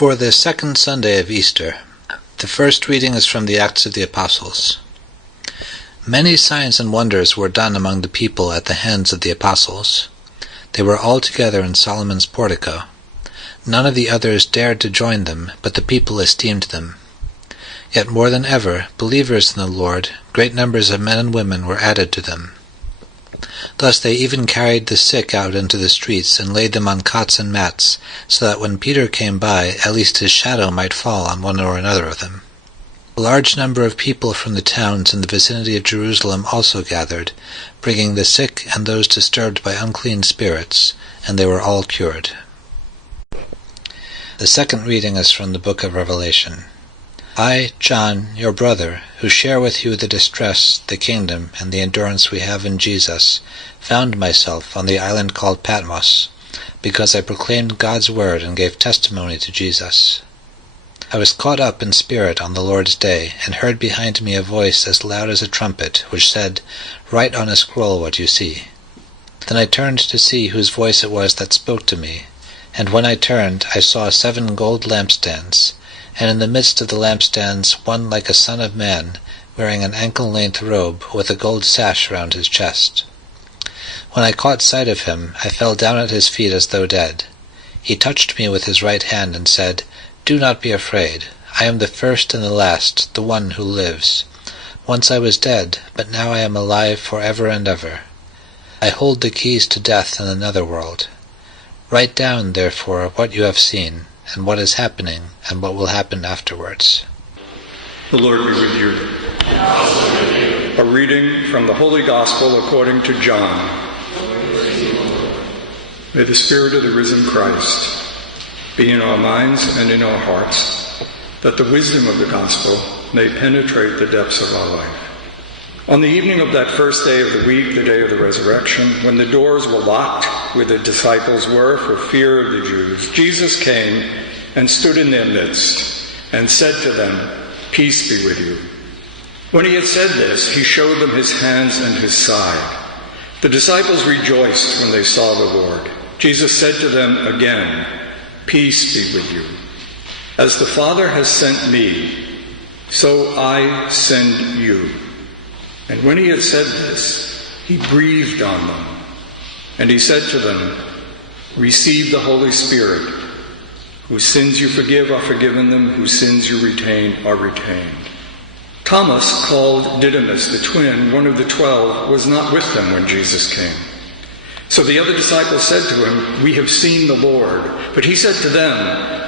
For the second Sunday of Easter, the first reading is from the Acts of the Apostles. Many signs and wonders were done among the people at the hands of the apostles. They were all together in Solomon's portico. None of the others dared to join them, but the people esteemed them. Yet more than ever, believers in the Lord, great numbers of men and women were added to them. Thus they even carried the sick out into the streets and laid them on cots and mats, so that when Peter came by, at least his shadow might fall on one or another of them. A large number of people from the towns in the vicinity of Jerusalem also gathered, bringing the sick and those disturbed by unclean spirits, and they were all cured. The second reading is from the book of Revelation. I, John, your brother, who share with you the distress, the kingdom, and the endurance we have in Jesus, found myself on the island called Patmos, because I proclaimed God's word and gave testimony to Jesus. I was caught up in spirit on the Lord's day, and heard behind me a voice as loud as a trumpet, which said, "Write on a scroll what you see." Then I turned to see whose voice it was that spoke to me, and when I turned, I saw 7 gold lampstands, and in the midst of the lampstands one like a son of man, wearing an ankle-length robe with a gold sash round his chest. When I caught sight of him, I fell down at his feet as though dead. He touched me with his right hand and said, "Do not be afraid. I am the first and the last, the one who lives. Once I was dead, but now I am alive for ever and ever. I hold the keys to death and another world. Write down, therefore, what you have seen, and what is happening, and what will happen afterwards." The Lord be with you. And also with you. A reading from the Holy Gospel according to John. May the Spirit of the risen Christ be in our minds and in our hearts, that the wisdom of the gospel may penetrate the depths of our life. On the evening of that first day of the week, the day of the resurrection, when the doors were locked where the disciples were for fear of the Jews, Jesus came and stood in their midst and said to them, "Peace be with you." When he had said this, he showed them his hands and his side. The disciples rejoiced when they saw the Lord. Jesus said to them again, "Peace be with you. As the Father has sent me, so I send you." And when he had said this, he breathed on them, and he said to them, "Receive the Holy Spirit. Whose sins you forgive are forgiven them, whose sins you retain are retained." Thomas, called Didymus the twin, one of the 12, was not with them when Jesus came. So the other disciples said to him, "We have seen the Lord." But he said to them,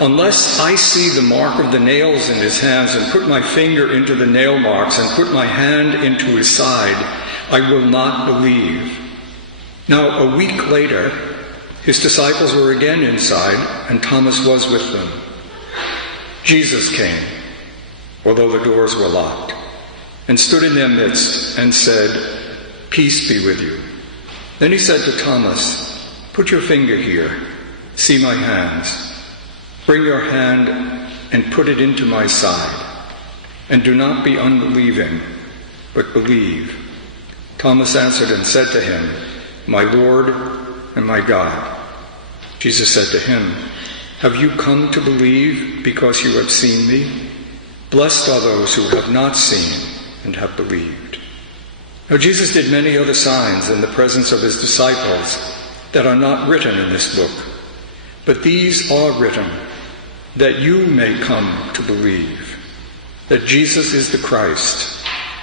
"Unless I see the mark of the nails in his hands, and put my finger into the nail marks, and put my hand into his side, I will not believe." Now a week later, his disciples were again inside, and Thomas was with them. Jesus came, although the doors were locked, and stood in their midst and said, "Peace be with you." Then he said to Thomas, "Put your finger here, see my hands. Bring your hand and put it into my side. And do not be unbelieving, but believe." Thomas answered and said to him, "My Lord and my God." Jesus said to him, "Have you come to believe because you have seen me? Blessed are those who have not seen and have believed." Now Jesus did many other signs in the presence of his disciples that are not written in this book. But these are written that you may come to believe that Jesus is the Christ,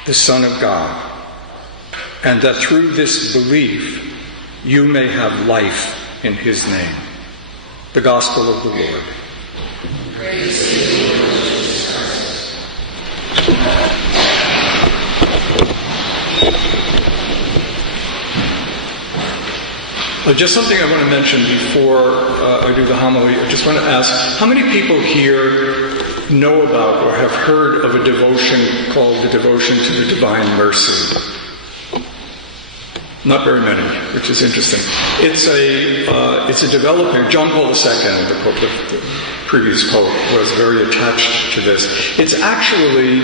the Son of God, and that through this belief you may have life in his name. The Gospel of the Lord. Praise to you, Lord Jesus Christ. Just something I want to mention before I do the homily. I just want to ask, how many people here know about or have heard of a devotion called the Devotion to the Divine Mercy? Not very many, which is interesting. It's a developing. John Paul II, the previous pope, was very attached to this. It's actually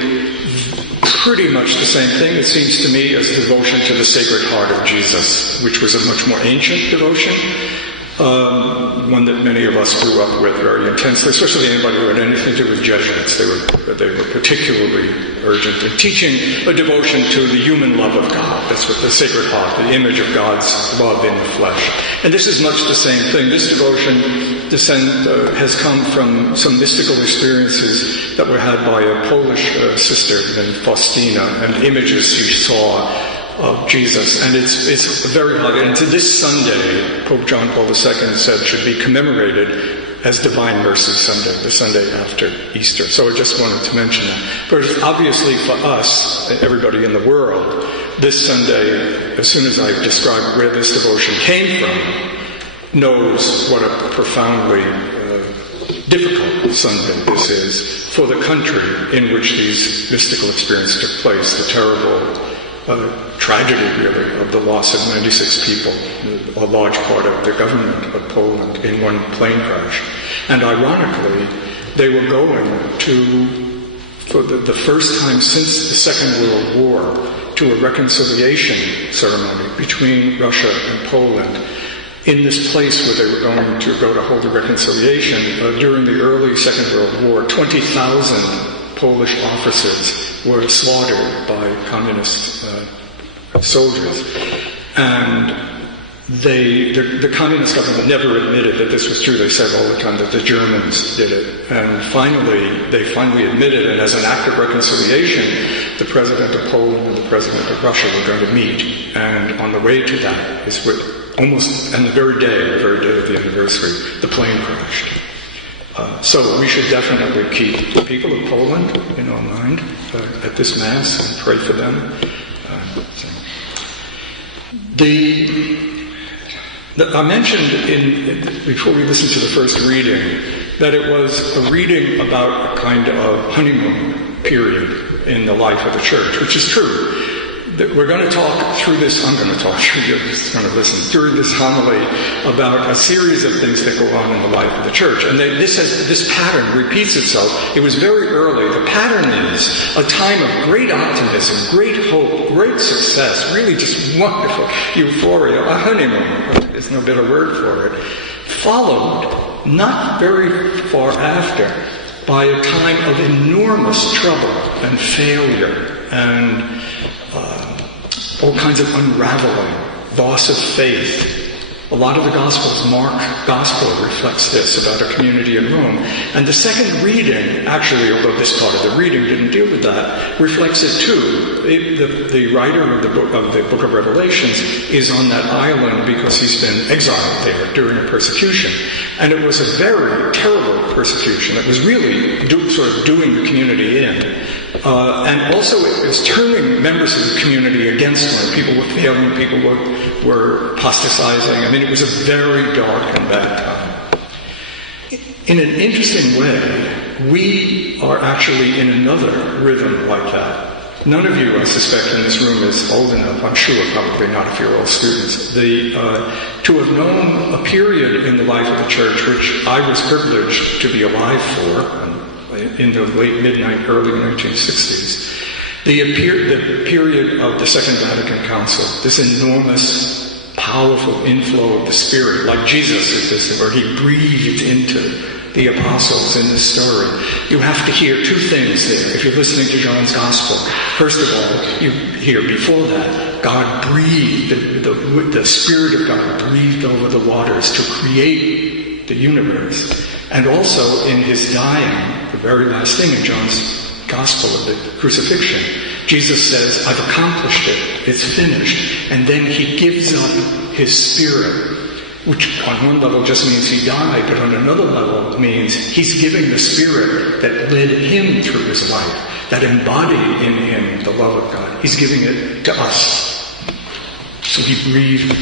pretty much the same thing, it seems to me, as devotion to the Sacred Heart of Jesus, which was a much more ancient devotion. one that many of us grew up with very intensely, especially anybody who had anything to do with Jesuits. They were particularly urgent in teaching a devotion to the human love of God. That's what the Sacred Heart, the image of God's love in the flesh. And this is much the same thing. This devotion has come from some mystical experiences that were had by a Polish sister named Faustina, and images she saw of Jesus. And it's very hard. And to this Sunday, Pope John Paul II said should be commemorated as Divine Mercy Sunday, the Sunday after Easter. So I just wanted to mention that. But obviously for us, everybody in the world, this Sunday, as soon as I described where this devotion came from, knows what a profoundly difficult Sunday this is for the country in which these mystical experiences took place, the terrible tragedy, really, of the loss of 96 people, a large part of the government of Poland in one plane crash. And ironically, they were going to, for the first time since the Second World War, to a reconciliation ceremony between Russia and Poland in this place where they were going to go to hold a reconciliation. During the early Second World War, 20,000 Polish officers were slaughtered by communist soldiers. And the communist government never admitted that this was true. They said all the time that the Germans did it. And they finally admitted it. As an act of reconciliation, the president of Poland and the president of Russia were going to meet. And on the way to that is almost on the very day of the anniversary, the plane crashed. So we should definitely keep the people of Poland in our mind at this Mass and pray for them. I mentioned before we listened to the first reading that it was a reading about a kind of honeymoon period in the life of the church, which is true. We're going to talk through this, I'm going to talk through, you're just going to listen, through this homily about a series of things that go on in the life of the church. And this pattern repeats itself. It was very early. The pattern is a time of great optimism, great hope, great success, really just wonderful euphoria, a honeymoon, there's no better word for it, followed not very far after by a time of enormous trouble and failure and all kinds of unraveling, loss of faith. A lot of the Gospels, Mark's Gospel reflects this about a community in Rome. And the second reading, actually, although this part of the reading didn't deal with that, reflects it too. The writer of the book of Revelations is on that island because he's been exiled there during a persecution. And it was a very terrible persecution. It was really sort of doing the community in. And also it was turning members of the community against one. People were failing, people were apostatizing. I mean, it was a very dark and bad time. In an interesting way, we are actually in another rhythm like that. None of you, I suspect, in this room is old enough, I'm sure probably not if you're all students, to have known a period in the life of the church which I was privileged to be alive for in the late early 1960s. The period of the Second Vatican Council, this enormous, powerful inflow of the Spirit, like Jesus did, where he breathed into the apostles in this story. You have to hear two things there if you're listening to John's Gospel. First of all, you hear before that, God breathed, the Spirit of God breathed over the waters to create the universe. And also in his dying, the very last thing in John's Gospel of the crucifixion, Jesus says, I've accomplished it, it's finished. And then he gives up his Spirit, which on one level just means he died, but on another level means he's giving the Spirit that led him through his life, that embodied in him the love of God. He's giving it to us. So he breathed.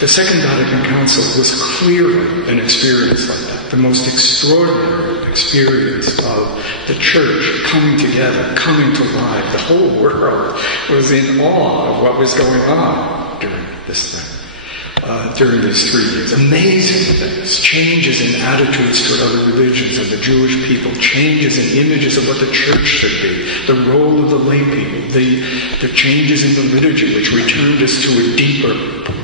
The Second Vatican Council was clearly an experience like that, the most extraordinary experience of the church coming together, coming to life. The whole world was in awe of what was going on during this thing. during these 3 years. Amazing things. Changes in attitudes toward other religions and the Jewish people. Changes in images of what the church should be. The role of the lay people. The changes in the liturgy, which returned us to a deeper,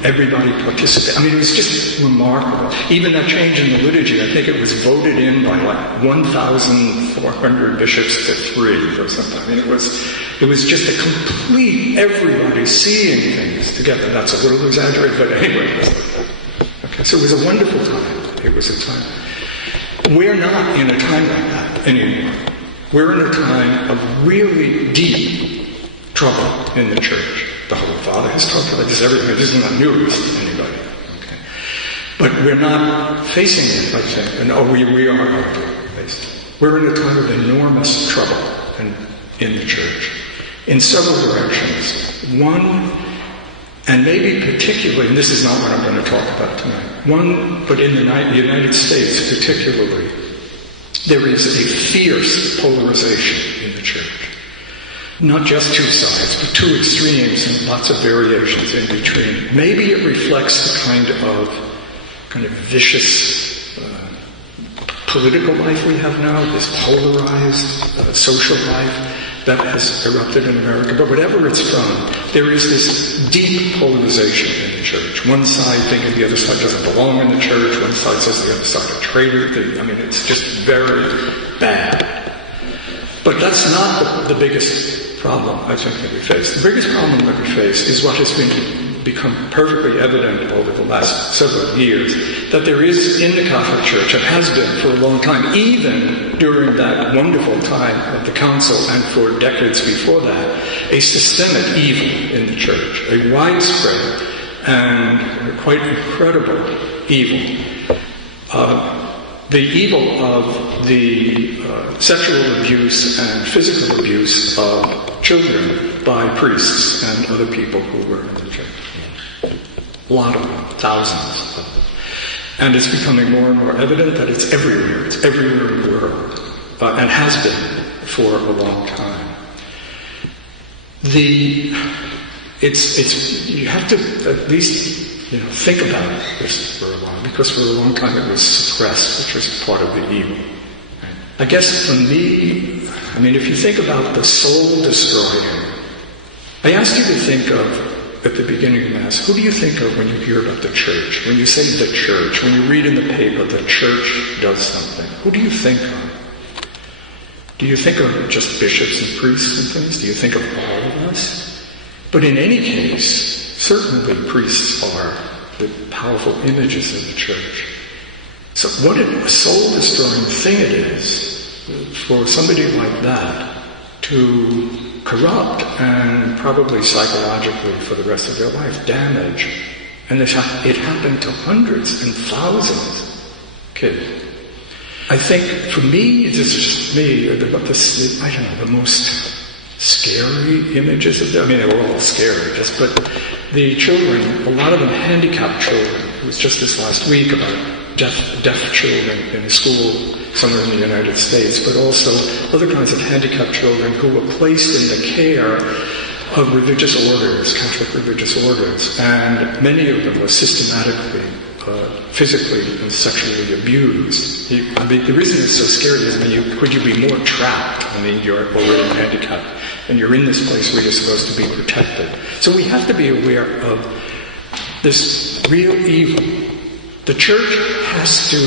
everybody participate. I mean, it was just remarkable. Even that change in the liturgy, I think it was voted in by like 1,400 bishops to 3 or something. I mean, it was just a complete, everybody seeing things together. That's a little exaggerated, but anyway. Okay, so it was a wonderful time. It was a time. We're not in a time like that anymore. We're in a time of really deep trouble in the church. The Holy Father has talked about this. This is not news to anybody. Okay, but we're not facing it, I think. And we are facing it. We're in a time of enormous trouble in the church, in several directions. One, and maybe particularly, and this is not what I'm going to talk about tonight, but in the United States particularly, there is a fierce polarization in the church. Not just two sides, but two extremes and lots of variations in between. Maybe it reflects the kind of vicious political life we have now, this polarized social life that has erupted in America. But whatever it's from, there is this deep polarization in the church. One side thinking the other side doesn't belong in the church. One side says the other side a traitor. It's just very bad. But that's not the biggest problem, I think, that we face. The biggest problem that we face is what has become perfectly evident over the last several years, that there is in the Catholic Church, and has been for a long time, even during that wonderful time of the Council and for decades before that, a systemic evil in the Church, a widespread and quite incredible evil. The evil of the sexual abuse and physical abuse of children by priests and other people who were in the church. A lot of them, thousands of them. And it's becoming more and more evident that it's everywhere. It's everywhere in the world, and has been for a long time. You have to at least think about this for a while, because for a long time it was suppressed, which was part of the evil. I guess for me, if you think about the soul destroying, I asked you to think of, at the beginning of Mass, who do you think of when you hear about the church? When you say the church, when you read in the paper the church does something, who do you think of? Do you think of just bishops and priests and things? Do you think of all of us? But in any case, certainly priests are the powerful images in the church. So what a soul-destroying thing it is for somebody like that to corrupt and probably psychologically for the rest of their life damage. And it happened to hundreds and thousands of kids. I think for me, this is just me, the most scary images of them. They were all scary, but the children, a lot of them handicapped children. It was just this last week about deaf children in a school somewhere in the United States, but also other kinds of handicapped children who were placed in the care of religious orders, Catholic religious orders, and many of them were systematically, physically and sexually abused. The reason it's so scary is, could you be more trapped? You're already handicapped, and you're in this place where you're supposed to be protected. So we have to be aware of this real evil. The church has to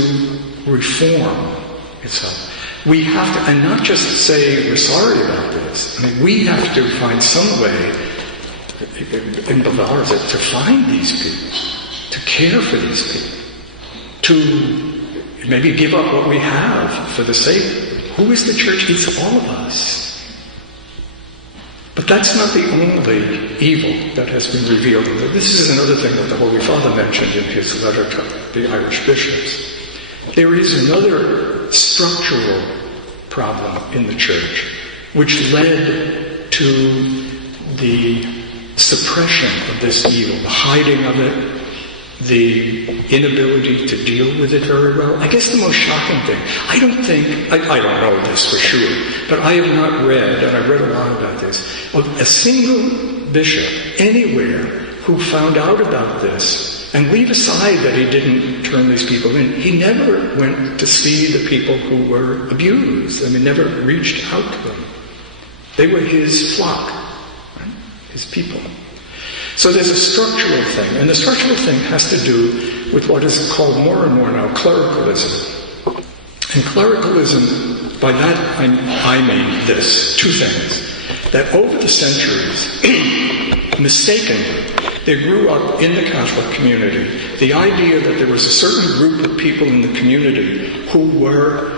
reform itself. We have to, and not just say we're sorry about this. We have to find some way in Bavaria to find these people, to care for these people, to maybe give up what we have for the sake. Who is the church? It's all of us. But that's not the only evil that has been revealed. This is another thing that the Holy Father mentioned in his letter to the Irish bishops. There is another structural problem in the church which led to the suppression of this evil, the hiding of it, the inability to deal with it very well. I guess the most shocking thing, I don't know this for sure, but I have not read, and I've read a lot about this, of a single bishop anywhere who found out about this And leave aside that he didn't turn these people in. He never went to see the people who were abused. I mean, never reached out to them. They were his flock, right? His people. So there's a structural thing, and the structural thing has to do with what is called more and more now clericalism. And clericalism, by that I mean this, two things. That over the centuries, mistakenly, there grew up in the Catholic community the idea that there was a certain group of people in the community who were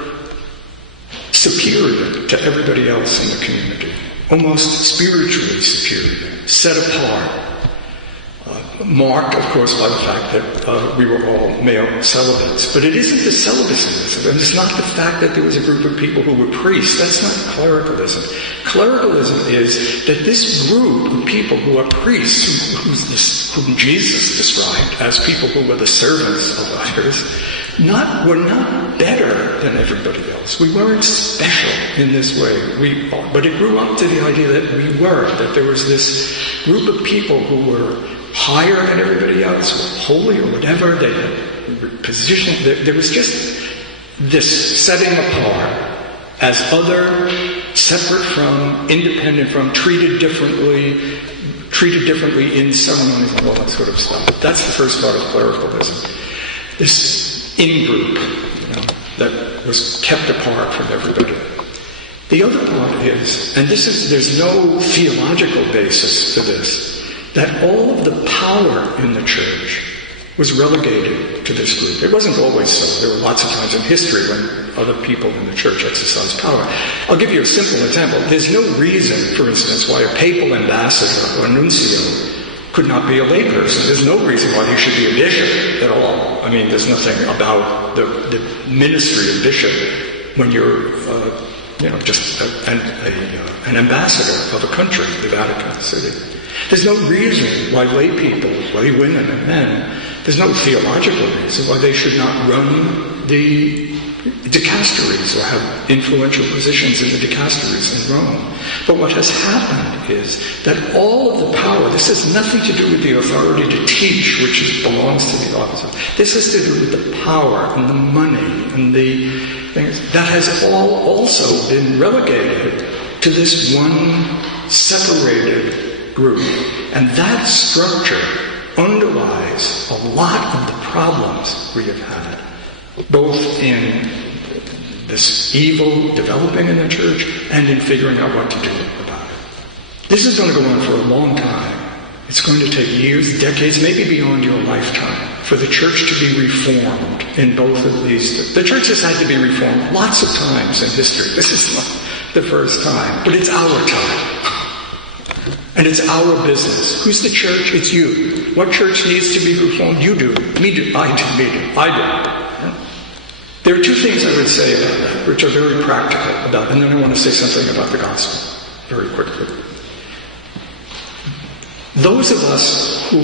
superior to everybody else in the community, almost spiritually superior, set apart. Marked, of course, by the fact that we were all male celibates. But it isn't the celibacy, and it's not the fact that there was a group of people who were priests. That's not clericalism. Clericalism is that this group of people who are priests, whom Jesus described as people who were the servants of others, were not better than everybody else. We weren't special in this way. But it grew up to the idea that we were, that there was this group of people who were higher than everybody else, or holy or whatever, they had position. There was just this setting apart as other, separate from, independent from, treated differently in ceremonies and all that sort of stuff. That's the first part of clericalism. This in-group, that was kept apart from everybody. The other part is, and there's no theological basis to this, that all of the power in the church was relegated to this group. It wasn't always so. There were lots of times in history when other people in the church exercised power. I'll give you a simple example. There's no reason, for instance, why a papal ambassador or nuncio could not be a layperson. There's no reason why he should be a bishop at all. I mean, there's nothing about the ministry of bishop when you're just an ambassador of a country, the Vatican City. There's no reason why lay people, lay women and men, there's no theological reason why they should not run the dicasteries or have influential positions in the dicasteries in Rome. But what has happened is that all of the power, this has nothing to do with the authority to teach, which belongs to the officer. This has to do with the power and the money and the things. That has all also been relegated to this one separated group. And that structure underlies a lot of the problems we have had, both in this evil developing in the church and in figuring out what to do about it. This is going to go on for a long time. It's going to take years, decades, maybe beyond your lifetime, for the church to be reformed in both of these. The church has had to be reformed lots of times in history. This is not the first time, but it's our time. And it's our business. Who's the church? It's you. What church needs to be reformed? You do. Me do. I do. Me do. I do. There are two things I would say about that, which are very practical about, and then I want to say something about the gospel very quickly. Those of us who,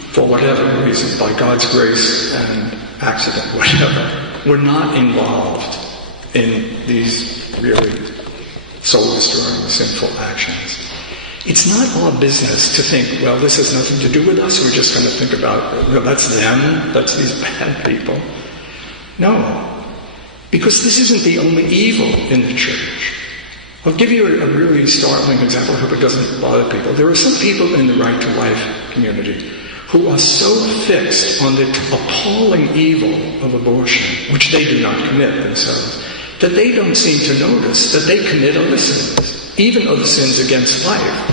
for whatever reason, by God's grace and accident, whatever, were not involved in these really soul-destroying, sinful actions, it's not our business to think, well, this has nothing to do with us. We're just going to think about, well, that's them. That's these bad people. No. Because this isn't the only evil in the church. I'll give you a really startling example. I hope it doesn't bother people. There are some people in the Right to Life community who are so fixed on the appalling evil of abortion, which they do not commit themselves, that they don't seem to notice that they commit other sins, even other sins against life.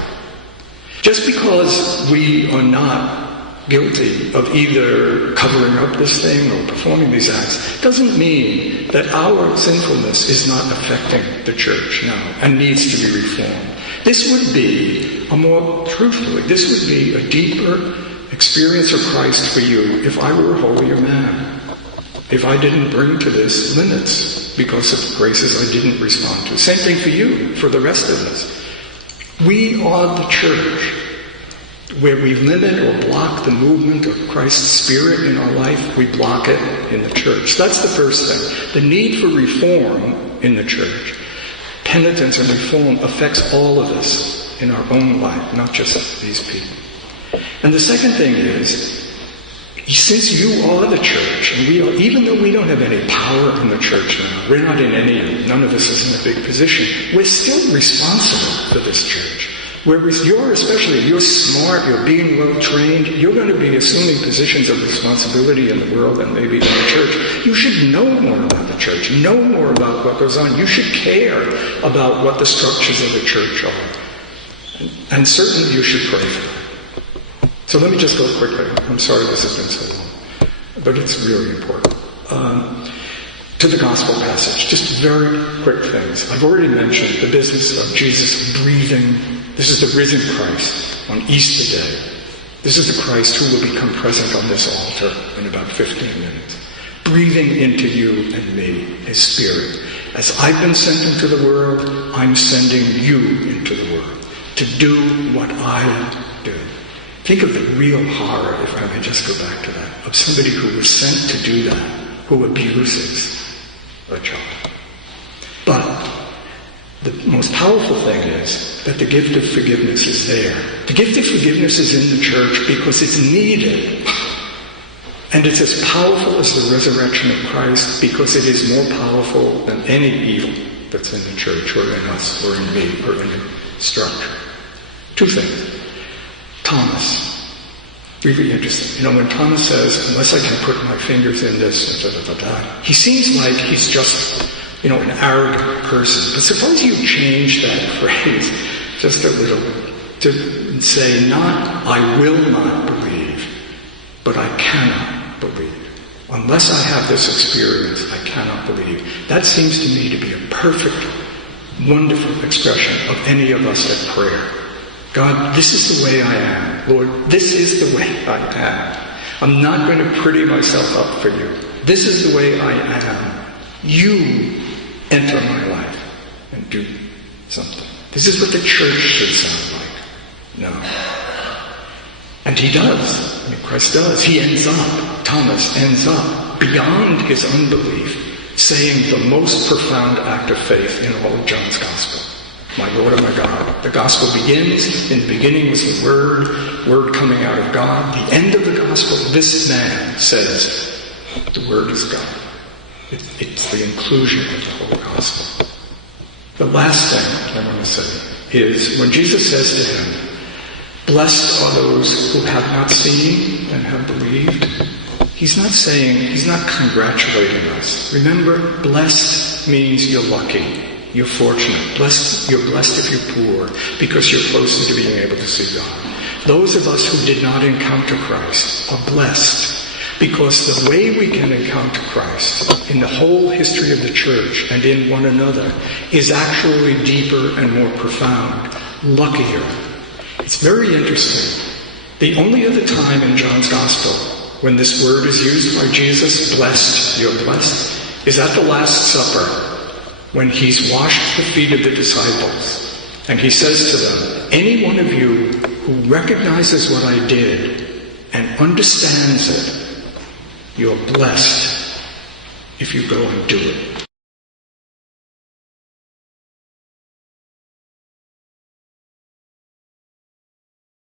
Just because we are not guilty of either covering up this thing or performing these acts doesn't mean that our sinfulness is not affecting the church now and needs to be reformed. This would be this would be a deeper experience of Christ for you if I were a holier man. If I didn't bring to this limits because of graces I didn't respond to. Same thing for you, for the rest of us. We are the church. Where we limit or block the movement of Christ's Spirit in our life, we block it in the church. That's the first thing. The need for reform in the church, penitence and reform, affects all of us in our own life, not just these people. And the second thing is, Since you are the church, and we are, even though we don't have any power in the church now, we're not in any, none of us is in a big position, we're still responsible for this church. Whereas especially if you're smart, you're being well trained, you're going to be assuming positions of responsibility in the world and maybe in the church. You should know more about the church, know more about what goes on. You should care about what the structures of the church are. And certainly you should pray for it. So let me just go quickly. I'm sorry this has been so long, but it's really important. To the gospel passage, just very quick things. I've already mentioned the business of Jesus breathing. This is the risen Christ on Easter Day. This is the Christ who will become present on this altar in about 15 minutes. Breathing into you and me, his Spirit. As I've been sent into the world, I'm sending you into the world to do what I do. Think of the real horror, if I may just go back to that, of somebody who was sent to do that, who abuses a child. But the most powerful thing is that the gift of forgiveness is there. The gift of forgiveness is in the church because it's needed. And it's as powerful as the resurrection of Christ because it is more powerful than any evil that's in the church or in us or in me or in the structure. Two things. Thomas. Really interesting. When Thomas says, unless I can put my fingers in this, he seems like he's just, an arrogant person. But suppose you change that phrase just a little bit to say, not, I will not believe, but I cannot believe. Unless I have this experience, I cannot believe. That seems to me to be a perfect, wonderful expression of any of us at prayer. God, this is the way I am. Lord, this is the way I am. I'm not going to pretty myself up for you. This is the way I am. You enter my life and do something. This is what the church should sound like. No. And he does. Christ does. He ends up, Thomas ends up, beyond his unbelief, saying the most profound act of faith in all of John's Gospel. My Lord and my God. The Gospel begins, in the beginning was the Word coming out of God. The end of the Gospel, this man says, the Word is God. It's the inclusion of the whole Gospel. The last thing I want to say is, when Jesus says to him, blessed are those who have not seen and have believed, he's not congratulating us. Remember, blessed means you're lucky. You're fortunate. You're blessed if you're poor, because you're closer to being able to see God. Those of us who did not encounter Christ are blessed, because the way we can encounter Christ in the whole history of the church and in one another is actually deeper and more profound, luckier. It's very interesting. The only other time in John's Gospel when this word is used by Jesus, blessed, you're blessed, is at the Last Supper, when he's washed the feet of the disciples, and he says to them, any one of you who recognizes what I did and understands it, you're blessed if you go and do it.